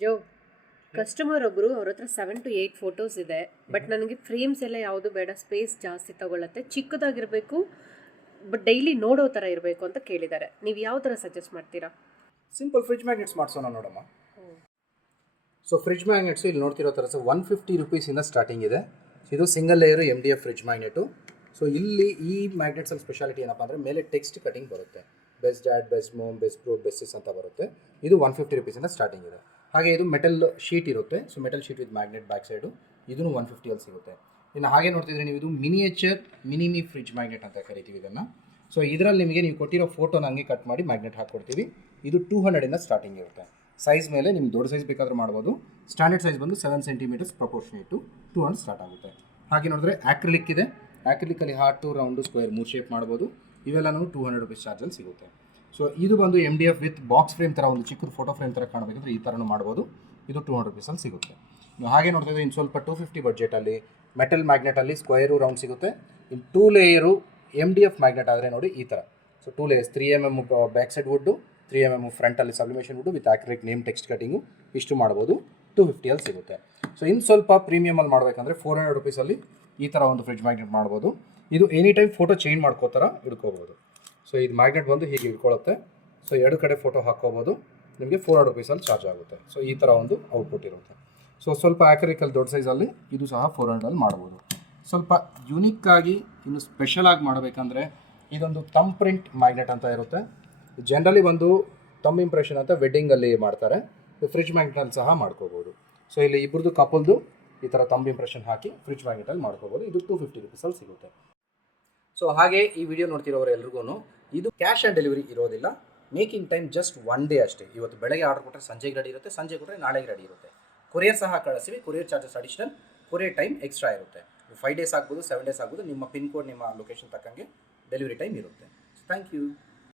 ಜೋ customer ಒಬ್ಬರು ಅವ್ರ ಹತ್ರ 7 to 8 ಫೋಟೋಸ್ ಇದೆ, ಬಟ್ ನನಗೆ ಫ್ರೇಮ್ಸ್ ಎಲ್ಲ ಯಾವುದು ಬೇಡ, ಸ್ಪೇಸ್ ಜಾಸ್ತಿ ತಗೊಳತ್ತೆ, ಚಿಕ್ಕದಾಗಿರಬೇಕು, ಬಟ್ ಡೈಲಿ ನೋಡೋ ಥರ ಇರಬೇಕು ಅಂತ ಕೇಳಿದ್ದಾರೆ. ನೀವು ಯಾವ ಥರ ಸಜೆಸ್ಟ್ ಮಾಡ್ತೀರಾ? ಸಿಂಪಲ್ ಫ್ರಿಡ್ಜ್ ಮ್ಯಾಗ್ನೆಟ್ಸ್ ಮಾಡಿಸೋಣ ನೋಡಮ್ಮ. ಸೊ ಫ್ರಿಡ್ಜ್ ಮ್ಯಾಗ್ನೆಟ್ಸ್ ಇಲ್ಲಿ ನೋಡ್ತಿರೋ ಥರ 150 ರುಪೀಸಿಂದ ಸ್ಟಾರ್ಟಿಂಗ್ ಇದೆ. ಇದು single layer MDF fridge magnet. So ಇಲ್ಲಿ ಈ ಮ್ಯಾಗ್ನೆಟ್ಸಲ್ಲಿ ಸ್ಪೆಷಾಲಿಟಿ ಏನಪ್ಪ ಅಂದರೆ ಮೇಲೆ ಟೆಕ್ಸ್ಟ್ ಕಟಿಂಗ್ ಬರುತ್ತೆ. Best dad, best mom, best proof, besties ಅಂತ ಬರುತ್ತೆ. ಇದು 150 ರುಪೀಸಿಂದ ಸ್ಟಾರ್ಟಿಂಗ್ ಇದೆ. ಹಾಗೆ ಇದು ಮೆಟಲ್ ಶೀಟ್ ಇರುತ್ತೆ. So metal sheet with magnet back side, ಇದೂ 150 ಸಿಗುತ್ತೆ. ಇನ್ನು ಹಾಗೆ ನೋಡ್ತಿದ್ರೆ ನೀವು ಇದು ಮಿನಿಯೇಚರ್ ಮಿನಿಮಿ ಫ್ರಿಡ್ಜ್ ಮ್ಯಾಗ್ನೆಟ್ ಅಂತ ಕರಿತೀವಿ ಇದನ್ನು. ಸೊ ಇದರಲ್ಲಿ ನಿಮಗೆ ನೀವು ಕೊಟ್ಟಿರೋ ಫೋಟೋನ ಹಂಗೆ ಕಟ್ ಮಾಡಿ ಮ್ಯಾಗ್ನೆಟ್ ಹಾಕ್ಕೊಡ್ತೀವಿ. ಇದು 200ಇಂದ ಸ್ಟಾರ್ಟಿಂಗ್ ಇರುತ್ತೆ. ಸೈಜ್ ಮೇಲೆ ನಿಮ್ಗೆ ದೊಡ್ಡ ಸೈಜ್ ಬೇಕಾದರೂ ಮಾಡ್ಬೋದು. ಸ್ಟ್ಯಾಂಡರ್ಡ್ ಸೈಜ್ ಬಂದು 7 ಸೆಂಟಿಮೀಟರ್ಸ್ ಪ್ರಪೋರ್ಷನೇಟು 200 ಸ್ಟಾರ್ಟ್ ಆಗುತ್ತೆ. ಹಾಗೆ ನೋಡಿದ್ರೆ ಆಕ್ರಿಲಿಕ್ ಇದೆ. ಆಕ್ರಿಲಿಕ್ಕಲ್ಲಿ ಹಾರ್ಟು, ರೌಂಡು, ಸ್ಕ್ವೇರ್ 3 ಶೇಪ್ ಮಾಡ್ಬೋದು. ಇವೆಲ್ಲನೂ 200 ರುಪೀಸ್ ಚಾರ್ಜಲ್ಲಿ ಸಿಗುತ್ತೆ. ಸೊ ಇದು ಬಂದು MDF ವಿತ್ ಬಾಕ್ಸ್ ಫ್ರೇಮ್ ಥರ, ಒಂದು ಚಿಕ್ಕದು ಫೋಟೋ ಫ್ರೇಮ್ ಥರ ಕಾಣಬೇಕಂದ್ರೆ ಈ ಥರನೂ ಮಾಡ್ಬೋದು. ಇದು 200 ರುಪೀಸಲ್ಲಿ ಸಿಗುತ್ತೆ. ನೀವು ಹಾಗೆ ನೋಡ್ತಿದ್ರೆ ಇನ್ನು ಸ್ವಲ್ಪ 250 ಬಡ್ಜೆಟಲ್ಲಿ ಮೆಟಲ್ ಮ್ಯಾಗ್ನೆಟಲ್ಲಿ ಸ್ಕ್ವೇರು, ರೌಂಡ್ ಸಿಗುತ್ತೆ. ಇನ್ನು 2 ಲೇಯರು MDF ಮ್ಯಾಗ್ನೆಟ್ ಆದರೆ ನೋಡಿ ಈ ಥರ. So 2 layers, 3 mm back side wood, 3 mm ಫ್ರಂಟಲ್ಲಿ sublimation wood with acrylic name text cutting, ಇಷ್ಟು ಮಾಡ್ಬೋದು. 250 ಸಿಗುತ್ತೆ. ಸೊ ಇನ್ನು ಸ್ವಲ್ಪ ಪ್ರೀಮಿಯಮಲ್ಲಿ ಮಾಡಬೇಕಂದ್ರೆ 400 ರುಪೀಸಲ್ಲಿ ಈ ಥರ ಒಂದು ಫ್ರಿಡ್ಜ್ ಮ್ಯಾಗ್ನೆಟ್ ಮಾಡ್ಬೋದು. ಇದು ಎನಿ ಟೈಮ್ ಫೋಟೋ ಚೇಂಜ್ ಮಾಡ್ಕೋತಾರ ಇಡ್ಕೋಬೋದು. ಸೊ ಇದು ಮ್ಯಾಗ್ನೆಟ್ ಬಂದು ಹೀಗೆ ಇಟ್ಕೊಳ್ಳುತ್ತೆ. ಸೊ 2 ಕಡೆ ಫೋಟೋ ಹಾಕ್ಕೋಬೋದು. ನಿಮಗೆ 400 ರುಪೀಸಲ್ಲಿ ಚಾರ್ಜ್ ಆಗುತ್ತೆ. ಸೊ ಈ ಥರ ಒಂದು ಔಟ್ಪುಟ್ ಇರುತ್ತೆ. ಸೊ ಸ್ವಲ್ಪ ಆಕ್ರಿಲಿಕಲ್ಲಿ ದೊಡ್ಡ ಸೈಜಲ್ಲಿ ಇದು ಸಹ 400ಅಲ್ಲಿ ಮಾಡ್ಬೋದು. ಸ್ವಲ್ಪ ಯುನಿಕ್ಕಾಗಿ ಇನ್ನು ಸ್ಪೆಷಲಾಗಿ ಮಾಡಬೇಕಂದ್ರೆ ಇದೊಂದು ತಮ್ ಪ್ರಿಂಟ್ ಮ್ಯಾಗ್ನೆಟ್ ಅಂತ ಇರುತ್ತೆ. ಜನರಲಿ ಒಂದು ತಮ್ ಇಂಪ್ರೆಷನ್ ಅಂತ ವೆಡ್ಡಿಂಗಲ್ಲಿ ಮಾಡ್ತಾರೆ. ಫ್ರಿಡ್ಜ್ ಮ್ಯಾಗ್ನೆಟಲ್ಲಿ ಸಹ ಮಾಡ್ಕೋಬೋದು. ಸೊ ಇಲ್ಲಿ ಇಬ್ಬರದು ಕಪಲ್ದು ಈ ಥರ ತಮ್ ಇಂಪ್ರೆಷನ್ ಹಾಕಿ ಫ್ರಿಡ್ಜ್ ಮ್ಯಾಗ್ನೆಟಲ್ಲಿ ಮಾಡ್ಕೋಬೋದು. ಇದು 250 ರುಪೀಸಲ್ಲಿ ಸಿಗುತ್ತೆ. ಸೊ ಹಾಗೆ ಈ ವಿಡಿಯೋ ನೋಡ್ತಿರೋರು ಎಲ್ರಿಗೂ ಇದು ಕ್ಯಾಶ್ ಆನ್ ಡೆಲಿವರಿ ಇರೋದಿಲ್ಲ. ಮೇಕಿಂಗ್ ಟೈಮ್ ಜಸ್ಟ್ 1 ಡೇ ಅಷ್ಟೇ. ಇವತ್ತು ಬೆಳಗ್ಗೆ ಆರ್ಡರ್ ಕೊಟ್ಟರೆ ಸಂಜೆಗೆ ರೆಡಿ ಇರುತ್ತೆ, ಸಂಜೆ ಕೊಟ್ಟರೆ ನಾಳೆಗೆ ರೆಡಿ ಇರುತ್ತೆ. ಕೊರಿಯರ್ ಸಹ ಕಳಿಸ್ತೀವಿ. Courier charges additional, courier time extra ಇರುತ್ತೆ. 5 ಡೇಸ್ ಆಗ್ಬೋದು, 7 ಡೇಸ್ ಆಗ್ಬೋದು. ನಿಮ್ಮ ಪಿನ್ ಕೋಡ್, ನಿಮ್ಮ ಲೊಕೇಶನ್ ತಕ್ಕಂಗೆ ಡೆಲಿವರಿ ಟೈಮ್ ಇರುತ್ತೆ. Thank you.